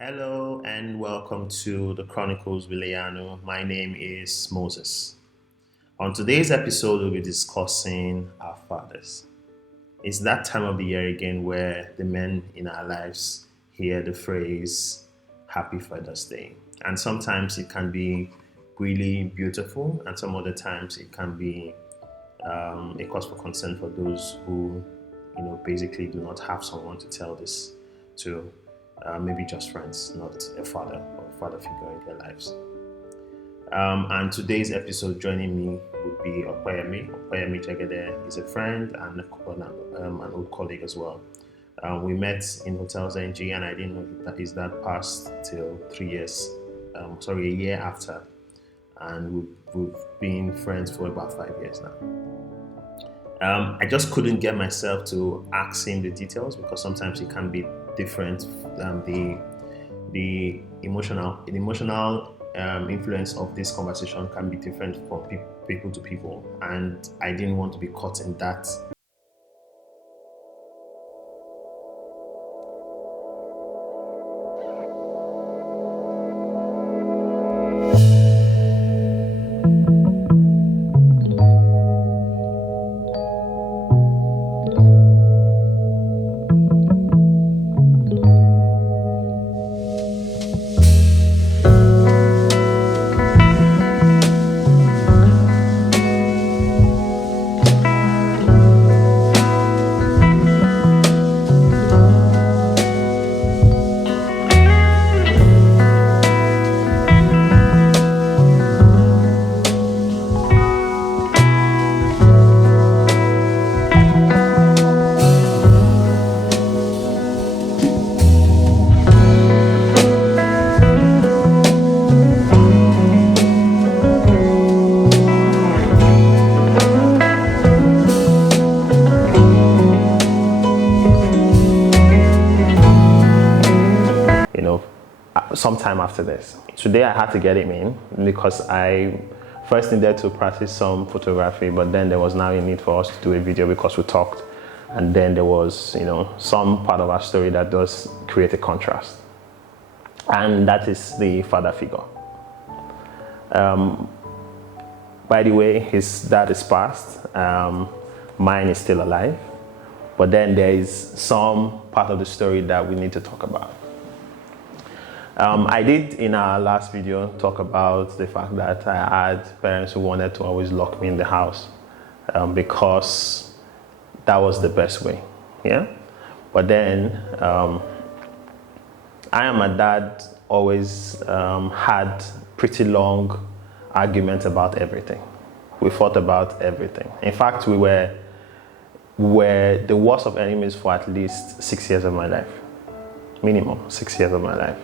Hello and welcome to the Chronicles Viliano. My name is Moses. On today's episode, we'll be discussing our fathers. It's that time of the year again where the men in our lives hear the phrase Happy Father's Day. And sometimes it can be really beautiful, and some other times it can be a cause for concern for those who, basically do not have someone to tell this to. Maybe just friends, not a father or a father figure in their lives. And today's episode, joining me would be Opeyemi. Opeyemi Jegede is a friend and an old colleague as well. We met in Hotels NG, and I didn't know that is that passed till 3 years, a year after. And we've been friends for about 5 years now. I just couldn't get myself to ask him the details because sometimes it can be different. The emotional influence of this conversation can be different from people to people, and I didn't want to be caught in that. you know, Sometime after this. Today I had to get him in because I first needed to practice some photography, but then there was now a need for us to do a video because we talked, and then there was, some part of our story that does create a contrast, and that is the father figure. By the way, his dad is passed. Mine is still alive, but then there is some part of the story that we need to talk about. I did in our last video talk about the fact that I had parents who wanted to always lock me in the house because that was the best way. Yeah. But then I and my dad always had pretty long arguments about everything. We fought about everything. In fact, we were the worst of enemies for at least 6 years of my life. Minimum 6 years of my life.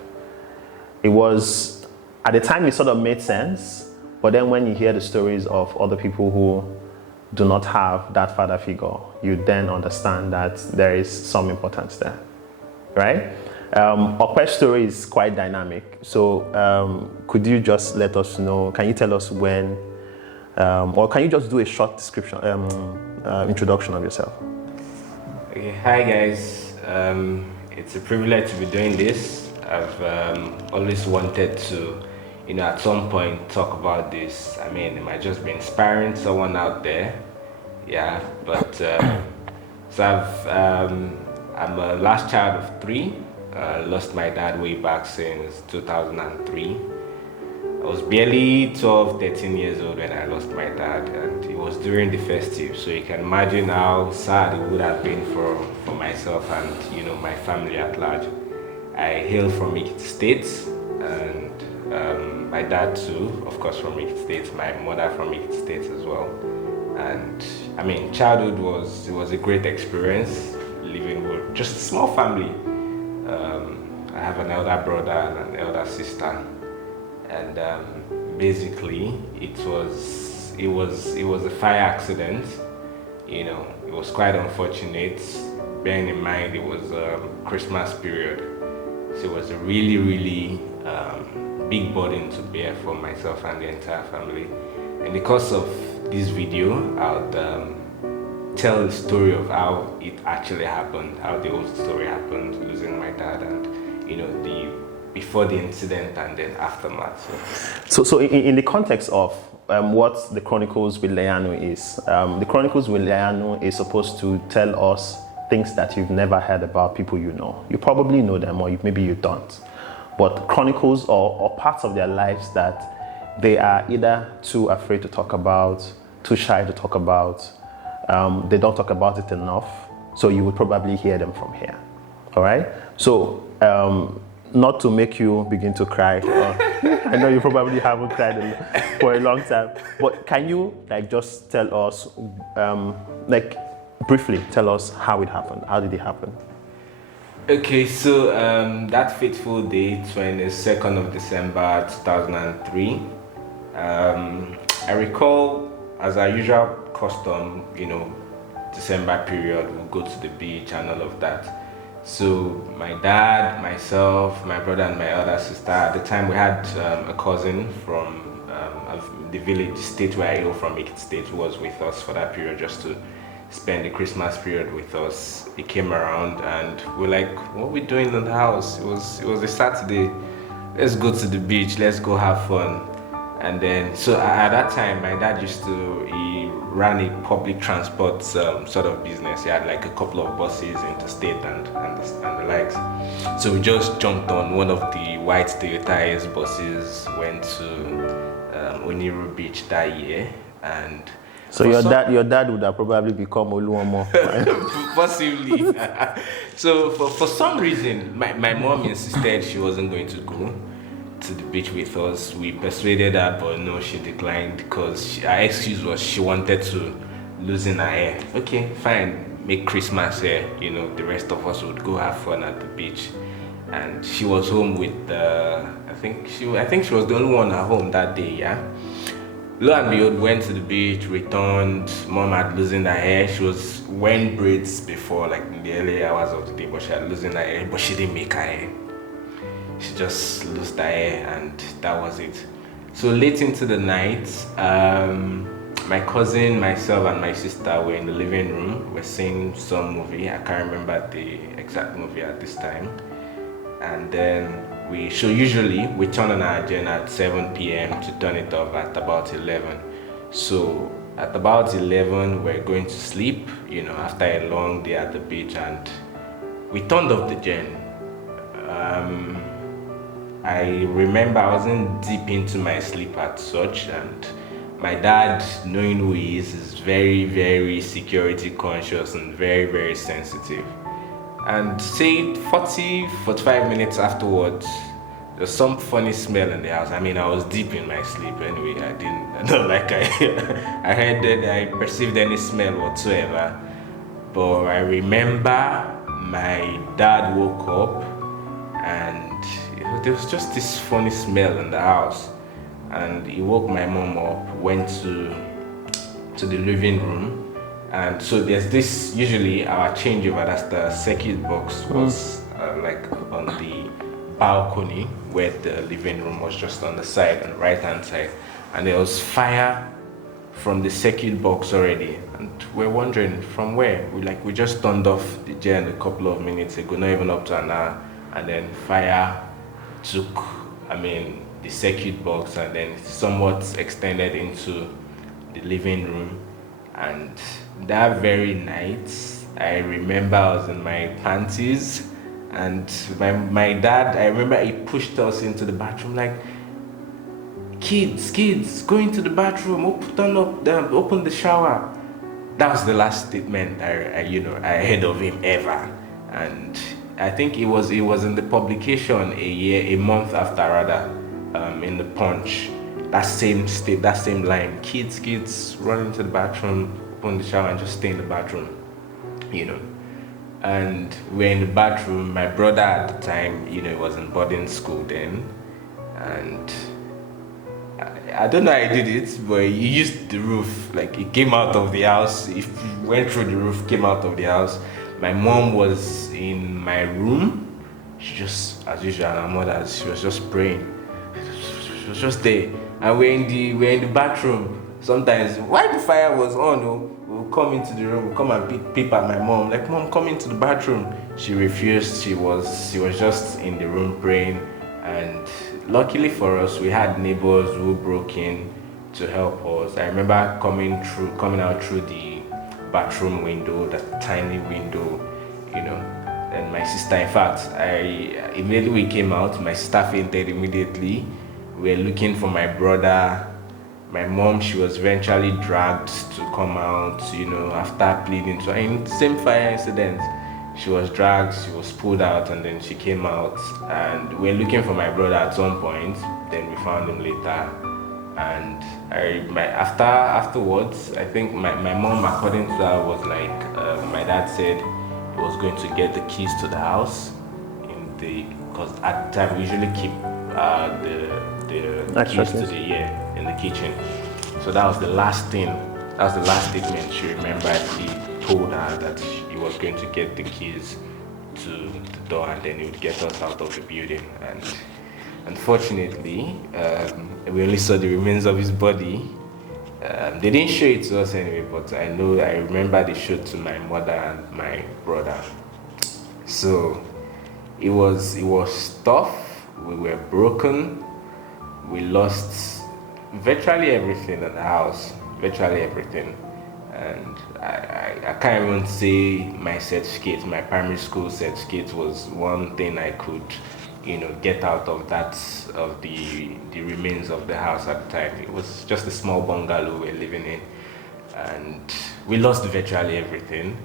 It was, at the time it sort of made sense, but then when you hear the stories of other people who do not have that father figure, you then understand that there is some importance there, right? Ope's story is quite dynamic, so could you just let us know, can you tell us when, or can you just do a short description, introduction of yourself? Okay, hi guys, it's a privilege to be doing this. I've always wanted to, at some point talk about this. I mean, it might just be inspiring someone out there. Yeah, but I'm a last child of three. Lost my dad way back since 2003. I was barely 12, 13 years old when I lost my dad, and it was during the festive. So you can imagine how sad it would have been for myself and, my family at large. I hail from Ekiti State, and my dad too, of course, from Ekiti State, my mother from Ekiti State as well. And I mean, childhood was a great experience, living with just a small family. I have an elder brother and an elder sister, and basically it was a fire accident. It was quite unfortunate, bearing in mind it was Christmas period. So it was a really, really big burden to bear for myself and the entire family. And because of this video, I'll tell the story of how it actually happened, how the whole story happened, losing my dad, and the before the incident and then aftermath. So in the context of what the Chronicles with Leano is, the Chronicles with Leano is supposed to tell us things that you've never heard about people you know. You probably know them, or maybe you don't. But chronicles or parts of their lives that they are either too afraid to talk about, too shy to talk about, they don't talk about it enough, so you would probably hear them from here. All right? So, not to make you begin to cry. I know you probably haven't cried for a long time, but can you just tell us, briefly tell us how it happened? How did it happen? Okay, so that fateful day, 22nd of December 2003, I recall, as our usual custom, December period, we'll go to the beach and all of that. So my dad, myself, my brother and my other sister, at the time we had a cousin from the village, the state where I hail from, Ekiti State, who was with us for that period just to spend the Christmas period with us. He came around and we're like, what are we doing in the house? It was a Saturday. Let's go to the beach, let's go have fun. And then, so at that time, my dad he ran a public transport sort of business. He had like a couple of buses, interstate and the likes. So we just jumped on one of the white Toyota Ace buses, went to Oniru Beach that year. And so your dad would have probably become Oluomo. Possibly. So for some reason, my mom insisted she wasn't going to go to the beach with us. We persuaded her, but no, she declined because her excuse was she wanted to loosen her hair. Okay, fine, make Christmas here. The rest of us would go have fun at the beach. And she was home with I think she was the only one at home that day. Yeah. Lo and behold, went to the beach, returned. Mom had loosened her hair. She was wearing braids before, like in the early hours of the day, but she had loosened her hair, but she didn't make her hair. She just lost her hair and that was it. So late into the night, my cousin, myself and my sister were in the living room. We're seeing some movie. I can't remember the exact movie at this time. And then usually we turn on our gen at 7 p.m. to turn it off at about 11. So at about 11, we're going to sleep, after a long day at the beach, and we turned off the gen. I remember I wasn't deep into my sleep as such, and my dad, knowing who he is very, very security conscious and very, very sensitive. And say 45 minutes afterwards, there's some funny smell in the house. I mean, I was deep in my sleep anyway. I heard that I perceived any smell whatsoever. But I remember my dad woke up and there was just this funny smell in the house, and he woke my mom up, went to the living room, and so there's this, usually our changeover, that's the circuit box, was like on the balcony where the living room was, just on the side, on the right hand side, and there was fire from the circuit box already, and we're wondering from where. We just turned off the gen a couple of minutes ago, not even up to an hour, and then fire took the circuit box and then somewhat extended into the living room. And that very night, I remember I was in my panties, and my dad, I remember he pushed us into the bathroom like, kids, go into the bathroom, open the shower. That was the last statement I heard of him ever. And I think it was in the publication a month after rather, in the Punch. That same line, kids run into the bathroom, open the shower and just stay in the bathroom, And we're in the bathroom. My brother at the time, he was in boarding school then, and I don't know how he did it, but he used the roof. Like, he came out of the house, he went through the roof, came out of the house. My mom was in my room. She just, as usual, her mother, she was just praying. She was just there. And we're in the bathroom. Sometimes, while the fire was on, we'll come into the room, we'll come and peep at my mom. Like, Mom, come into the bathroom. She refused. She was just in the room praying. And luckily for us, we had neighbors who broke in to help us. I remember coming out through the bathroom window, that tiny window, you know. And my sister, in fact, I immediately we came out, my sister fainted immediately. We were looking for my brother. My mom, she was eventually dragged to come out, after pleading. So in same fire incident, she was dragged, she was pulled out, and then she came out. And we were looking for my brother at some point. Then we found him later. And afterwards, I think my mom, according to her, was like, my dad said he was going to get the keys to the house because at the time we usually keep the keys to in the kitchen. So that was the last thing. That was the last statement she remembered. He told her that he was going to get the keys to the door and then he would get us out of the building. And unfortunately, we only saw the remains of his body. They didn't show it to us anyway, but I remember they showed to my mother and my brother. So it was tough. We were broken. We lost virtually everything in the house, virtually everything. And I can't even say my certificate, my primary school certificate was one thing I could, get out of the remains of the house at the time. It was just a small bungalow we were living in, and we lost virtually everything.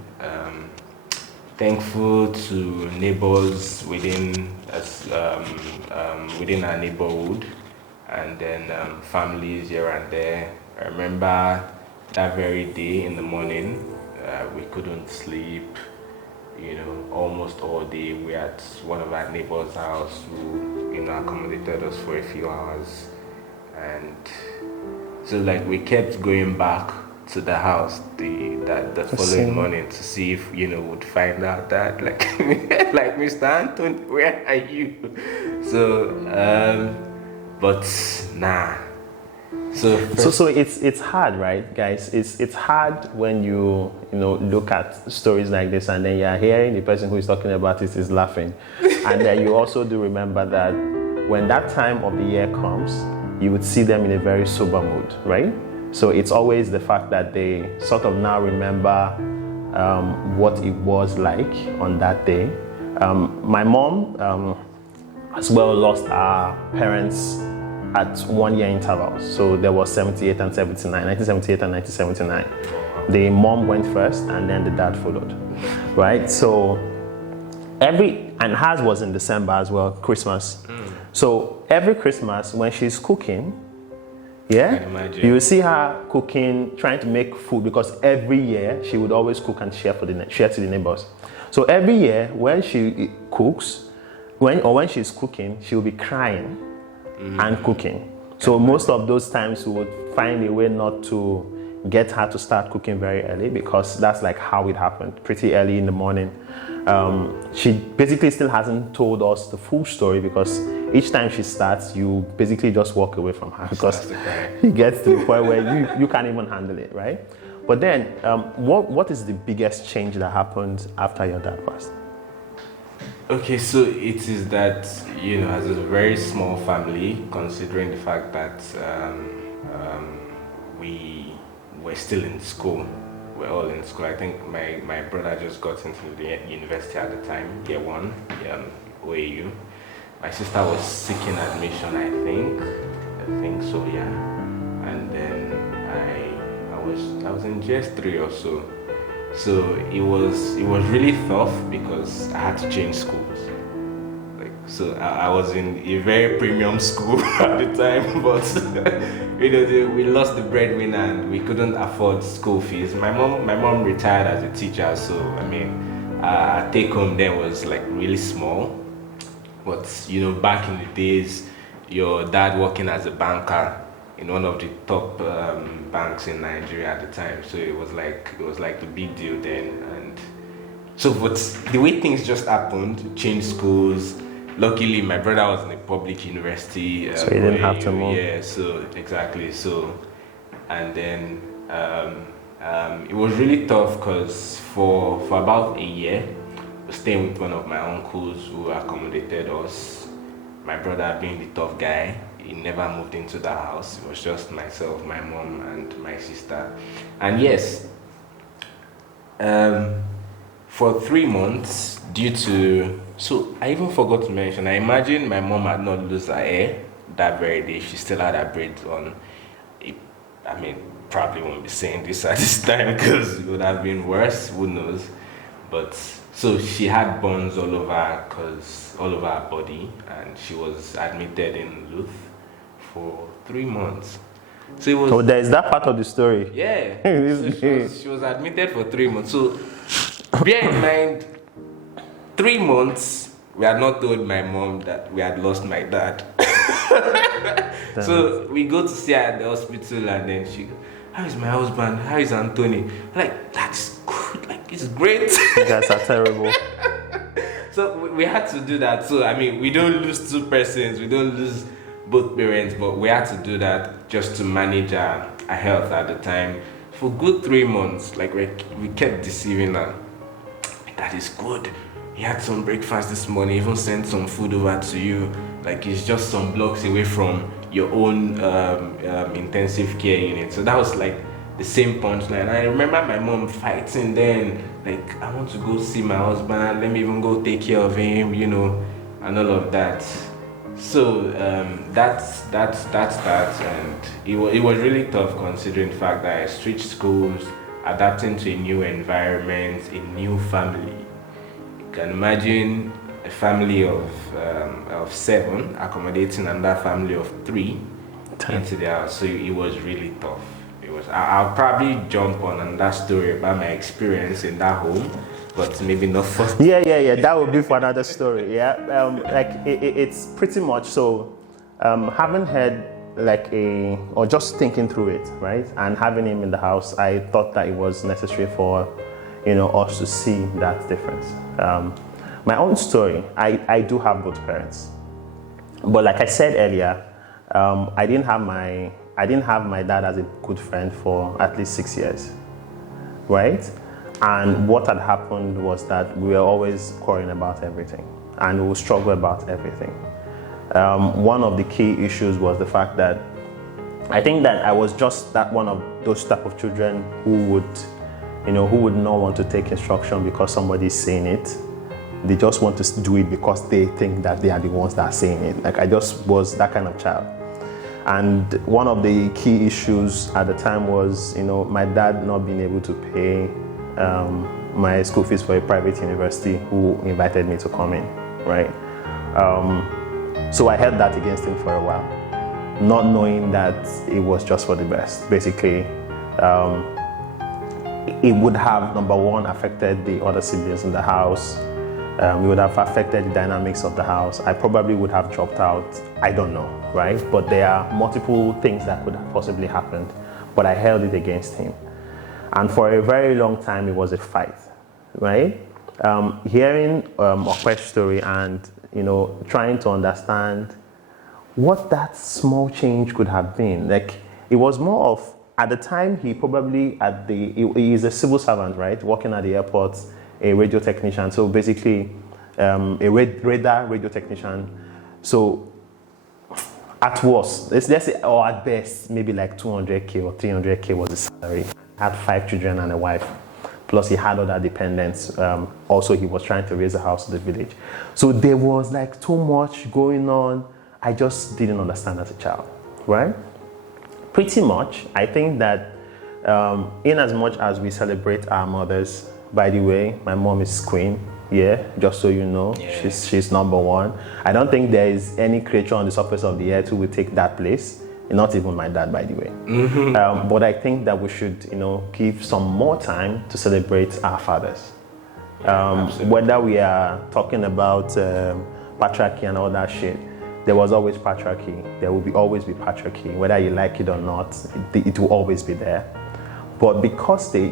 Thankful to neighbors within our neighborhood, and then families here and there. I remember that very day in the morning, we couldn't sleep, almost all day. We were at one of our neighbors' house who, accommodated us for a few hours. And so we kept going back to the house the following morning to see if, would find out that, like Mr. Anthony, where are you? So, but nah. So it's hard, right, guys? It's hard when you look at stories like this and then you're hearing the person who is talking about it is laughing, and then you also do remember that when that time of the year comes, you would see them in a very sober mood, right? So it's always the fact that they sort of now remember what it was like on that day. My mom as well lost our parents at 1 year intervals. So there was 78 and 79, 1978 and 1979. The mom went first and then the dad followed, right? So and hers was in December as well, Christmas. So every Christmas when she's cooking, you will see her cooking, trying to make food, because every year she would always cook and share to the neighbors. So every year when she cooks, when she's cooking, she will be crying and cooking. So most of those times we would find a way not to get her to start cooking very early, because that's like how it happened, pretty early in the morning. She basically still hasn't told us the full story, because each time she starts, you basically just walk away from her, because it gets to the point where you can't even handle it, right? But then, what is the biggest change that happened after your dad passed? Okay, so it is that, as a very small family, considering the fact that we were still in school, we're all in school. I think my brother just got into the university at the time, year one, OAU. My sister was seeking admission, I think so, yeah. And then I was in GS3 or so. So it was really tough because I had to change schools. So I was in a very premium school at the time, but we lost the breadwinner and we couldn't afford school fees. My mom retired as a teacher, so our take home then was really small. But back in the days, your dad working as a banker in one of the top banks in Nigeria at the time, so it was like the big deal then. And so, but the way things just happened, changed schools. Luckily, my brother was in a public university, so he didn't have to move. Yeah, so exactly. So, and then it was really tough because for about a year, I was staying with one of my uncles who accommodated us, My brother being the tough guy, he never moved into the house. It was just myself, my mom, and my sister. And yes, um, for 3 months, due to so I even forgot to mention. I imagine my mom had not lost her hair that very day. She still had her braids on. It, I mean, probably won't be saying this at this time because it would have been worse. Who knows? But so she had burns all over her body, and she was admitted in Luth for 3 months. So it was So there is that part of the story. yeah. So she was admitted for 3 months. So bear in mind, 3 months we had not told my mom that we had lost my dad. So we go to see her at the hospital, and then she goes, "How is my husband? How is Anthony?" Like, that's good. Like, it's great. You guys are terrible. So we had to do that. So I mean, we don't lose two persons, we don't lose both parents, but we had to do that just to manage our health at the time for good 3 months. Like, we kept deceiving her. That is good. He had some breakfast this morning, even sent some food over to you. Like, it's just some blocks away from your own intensive care unit. So that was like the same punchline. I remember my mom fighting then, like, I want to go see my husband, let me even go take care of him, and all of that. So that's that, and it was really tough considering the fact that I switched schools, adapting to a new environment, a new family. You can imagine a family of 7 accommodating another family of 3 into the house. So it was really tough. I'll probably jump on that story about my experience in that home, but maybe not for. Yeah. That would be for another story. Yeah. It's pretty much so. Having had or just thinking through it, right, and having him in the house, I thought that it was necessary for, us to see that difference. My own story, I do have both parents, but like I said earlier, I didn't have my dad as a good friend for at least 6 years, right? And what had happened was that we were always quarreling about everything, and we would struggle about everything. One of the key issues was the fact that I think that I was just that one of those type of children who would not want to take instruction because somebody's saying it. They just want to do it because they think that they are the ones that are saying it. Like, I just was that kind of child. And one of the key issues at the time was, my dad not being able to pay my school fees for a private university who invited me to come in, right? So I held that against him for a while, not knowing that it was just for the best. Basically, it would have, number one, affected the other siblings in the house. It would have affected the dynamics of the house. I probably would have dropped out. I don't know, right? But there are multiple things that could have possibly happened. But I held it against him. And for a very long time, it was a fight, right? Hearing Ope's story and, trying to understand what that small change could have been. Like, it was more of, at the time, he probably he is a civil servant, right? Working at the airport, a radio technician. So basically, a radar radio technician. So at worst, let's say, or at best, maybe like 200K or 300K was the salary. He had 5 children and a wife. Plus he had other dependents. Also, he was trying to raise a house in the village. So there was like too much going on. I just didn't understand as a child, right? Pretty much, I think that in as much as we celebrate our mothers, by the way, my mom is queen, just so you know. Yeah. She's number one. I don't think there is any creature on the surface of the earth who will take that place. Not even my dad, by the way. Mm-hmm. But I think that we should, give some more time to celebrate our fathers. Whether we are talking about patriarchy and all that shit, there was always patriarchy. There will always be patriarchy. Whether you like it or not, it will always be there. But because they,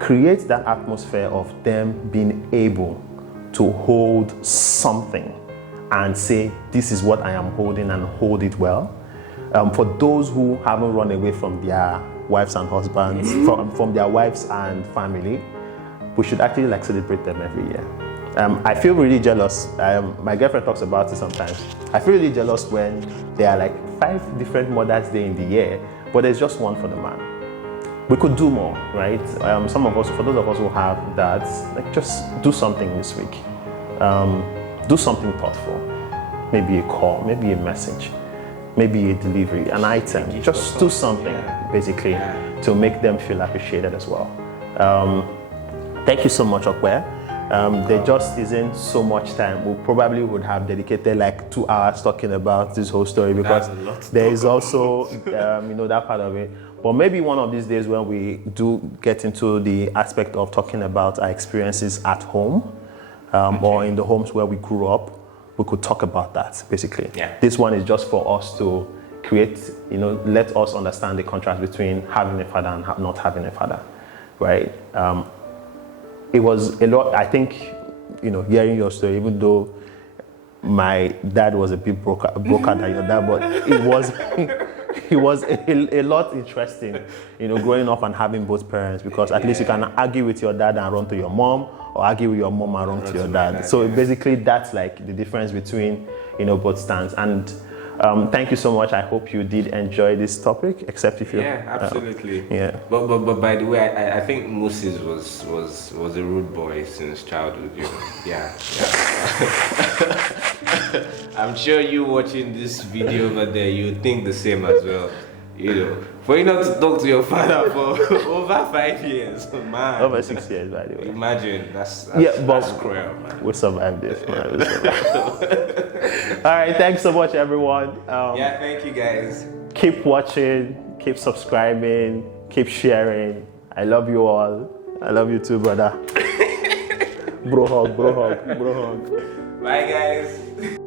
create that atmosphere of them being able to hold something and say, this is what I am holding, and hold it well. For those who haven't run away from their wives and husbands, from their wives and family, we should actually celebrate them every year. I feel really jealous. My girlfriend talks about it sometimes. I feel really jealous when there are like 5 different Mother's Day in the year, but there's just one for the man. We could do more, right? Some of us, for those of us who have dads, like just do something this week. Do something thoughtful. Maybe a call, maybe a message, maybe a delivery, an item. Just do something, basically, to make them feel appreciated as well. Thank you so much, Opeyemi. There just isn't so much time. We probably would have dedicated like 2 hours talking about this whole story because there is also, that part of it. But maybe one of these days when we do get into the aspect of talking about our experiences at home or in the homes where we grew up, we could talk about that basically. Yeah. This one is just for us to create, let us understand the contrast between having a father and not having a father, right? It was a lot, I think, hearing your story, even though my dad was a bit broker than your dad, but it was a lot interesting, growing up and having both parents, because at least you can argue with your dad and run to your mom, or argue with your mom and run to your dad. So basically that's like the difference between, both stands. And thank you so much. I hope you did enjoy this topic, except if you... Yeah, absolutely. But by the way, I think Moses was a rude boy since childhood. Yeah. I'm sure you watching this video over there, you think the same as well. For you not to talk to your father for over 5 years, man. Over 6 years, by the way. Imagine, that's cruel, man. We survived this, man. All right, thanks so much, everyone. Thank you, guys. Keep watching, keep subscribing, keep sharing. I love you all. I love you too, brother. Bro hug. Bye, guys.